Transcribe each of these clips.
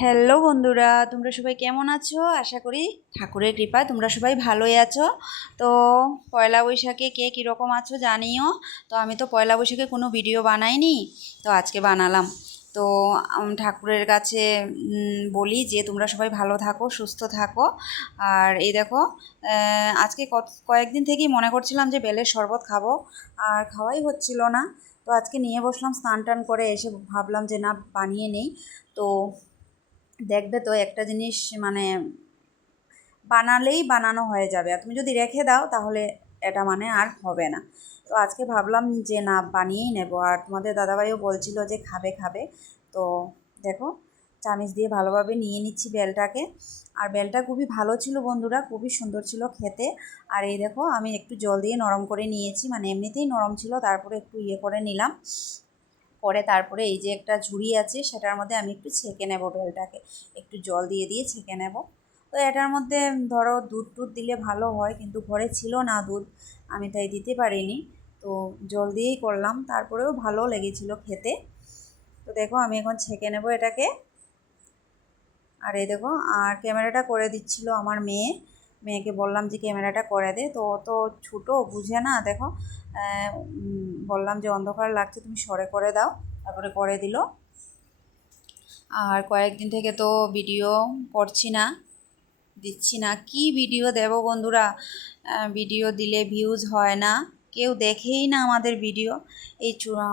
Hello বন্ধুরা, তোমরা সবাই কেমন আছো? আশা করি ঠাকুরের কৃপায় তোমরা সবাই ভালোই আছো। তো পয়লা বৈশাখে কে কীরকম আছো জানিও। তো আমি তো পয়লা বৈশাখে কোনো ভিডিও বানাইনি, তো আজকে বানালাম। তো ঠাকুরের কাছে বলি যে তোমরা সবাই ভালো থাকো, সুস্থ থাকো। আর এই দেখো, আজকে কয়েকদিন থেকেই মনে করছিলাম যে বেলের শরবত খাবো, আর খাওয়াই হচ্ছিল না। তো আজকে নিয়ে বসলাম, স্নান টান করে এসে ভাবলাম যে না, বানিয়ে নেই। তো দেখবে তো একটা জিনিস মানে বানালেই বানানো হয়ে যাবে, আর তুমি যদি রেখে দাও তাহলে এটা মানে আর হবে না। তো আজকে ভাবলাম যে না, বানিয়েই নেব। আর তোমাদের দাদাভাইও বলছিল যে খাবে খাবে। তো দেখো, চামিচ দিয়ে ভালোভাবে নিয়ে নিচ্ছি বেলটাকে। আর বেলটা খুবই ভালো ছিল বন্ধুরা, খুবই সুন্দর ছিল খেতে। আর এই দেখো, আমি একটু জল দিয়ে নরম করে নিয়েছি, মানে এমনিতেই নরম ছিল, তারপরে একটু করে নিলাম। পরে তারপরে এই যে একটা ঝুড়ি আছে, সেটার মধ্যে আমি একটু ছেঁকে নেব বেলটাকে, একটু জল দিয়ে দিয়ে ছেঁকে নেব। তো এটার মধ্যে ধরো দুধ টুধ দিলে ভালো হয়, কিন্তু ঘরে ছিল না দুধ, আমি তাই দিতে পারিনি। তো জল দিয়েই করলাম, তারপরেও ভালো লেগেছিল খেতে। তো দেখো, আমি এখন ছেঁকে নেব এটাকে। আর এই দেখো, আর ক্যামেরাটা করে দিচ্ছিল আমার মেয়েকে বললাম যে ক্যামেরাটা করে দে, তো অত ছোটো বুঝে না। দেখো, বললাম যে অন্ধকার লাগছে, তুমি সরে করে দাও, তারপরে করে দিল। আর কয়েকদিন থেকে তো ভিডিও করছি না, দিচ্ছি না। কি ভিডিও দেব বন্ধুরা? ভিডিও দিলে ভিউজ হয় না, কেউ দেখেই না আমাদের ভিডিও।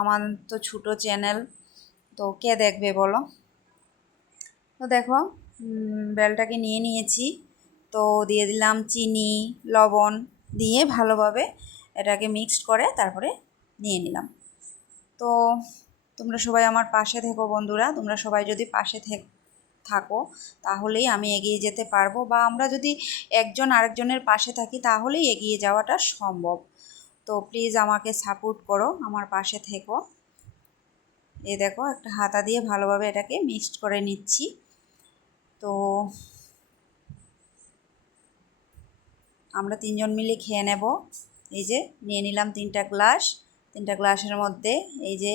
আমার তো ছোটো চ্যানেল, তো কে দেখবে বলো? তো দেখো, বেলটাকে নিয়ে নিয়েছি। তো দিয়ে দিলাম চিনি, লবণ দিয়ে ভালোভাবে এটাকে মিক্সড করে তারপরে নিয়ে নিলাম। তো তোমরা সবাই আমার পাশে থেকো বন্ধুরা, তোমরা সবাই যদি পাশে থাকো তাহলেই আমি এগিয়ে যেতে পারবো, বা আমরা যদি একজন আরেকজনের পাশে থাকি তাহলেই এগিয়ে যাওয়াটা সম্ভব। তো প্লিজ আমাকে সাপোর্ট করো, আমার পাশে থেকো। এই দেখো, একটা হাতা দিয়ে ভালোভাবে এটাকে মিক্সড করে নিচ্ছি। তো আমরা তিনজন মিলে খেয়ে নেব। এই যে নিয়ে নিলাম 3টা গ্লাস। 3টা গ্লাসের মধ্যে এই যে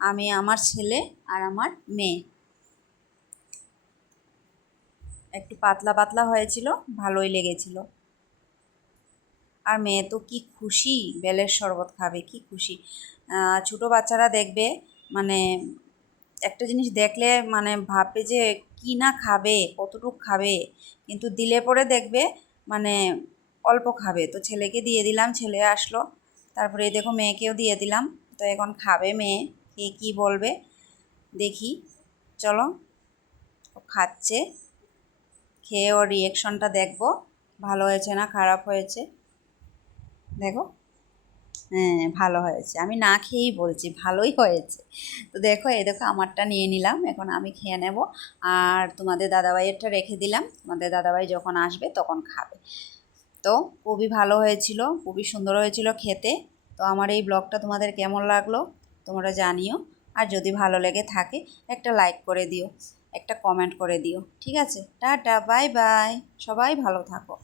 আমি, আমার ছেলে আর আমার মেয়ে। একটু পাতলা পাতলা হয়েছিল, ভালোই লেগেছিল। আর মেয়ে তো কি খুশি, বেলের শরবত খাবে, কি খুশি। ছোটো বাচ্চারা দেখবে, মানে একটা জিনিস দেখলে মানে ভাববে যে কি না খাবে, কতটুকু খাবে, কিন্তু দিলে পরে দেখবে মানে অল্প খাবে। তো ছেলেকে দিয়ে দিলাম, ছেলে আসলো, তারপরে এই দেখো মেয়েকেও দিয়ে দিলাম। তো এখন খাবে মেয়ে, কে কী বলবে দেখি। চলো, ও খাচ্ছে, খেয়ে ওর রিয়েকশনটা দেখবো, ভালো হয়েছে না খারাপ হয়েছে। দেখো, হ্যাঁ ভালো হয়েছে, আমি না খেয়েই বলছি ভালোই হয়েছে। তো দেখো, এই দেখো আমারটা নিয়ে নিলাম, এখন আমি খেয়ে নেব। আর তোমাদের দাদাভাইয়েরটা রেখে দিলাম, তোমাদের দাদাভাই যখন আসবে তখন খাবে। তো খুবই ভালো হয়েছিল, খুবই সুন্দর হয়েছিল খেতে। তো আমার এই ব্লগটা তোমাদের কেমন লাগলো তোমরা জানিও। আর যদি ভালো লেগে থাকে একটা লাইক করে দিও, একটা কমেন্ট করে দিও। ঠিক আছে, টাটা, বাই বাই, সবাই ভালো থাকো।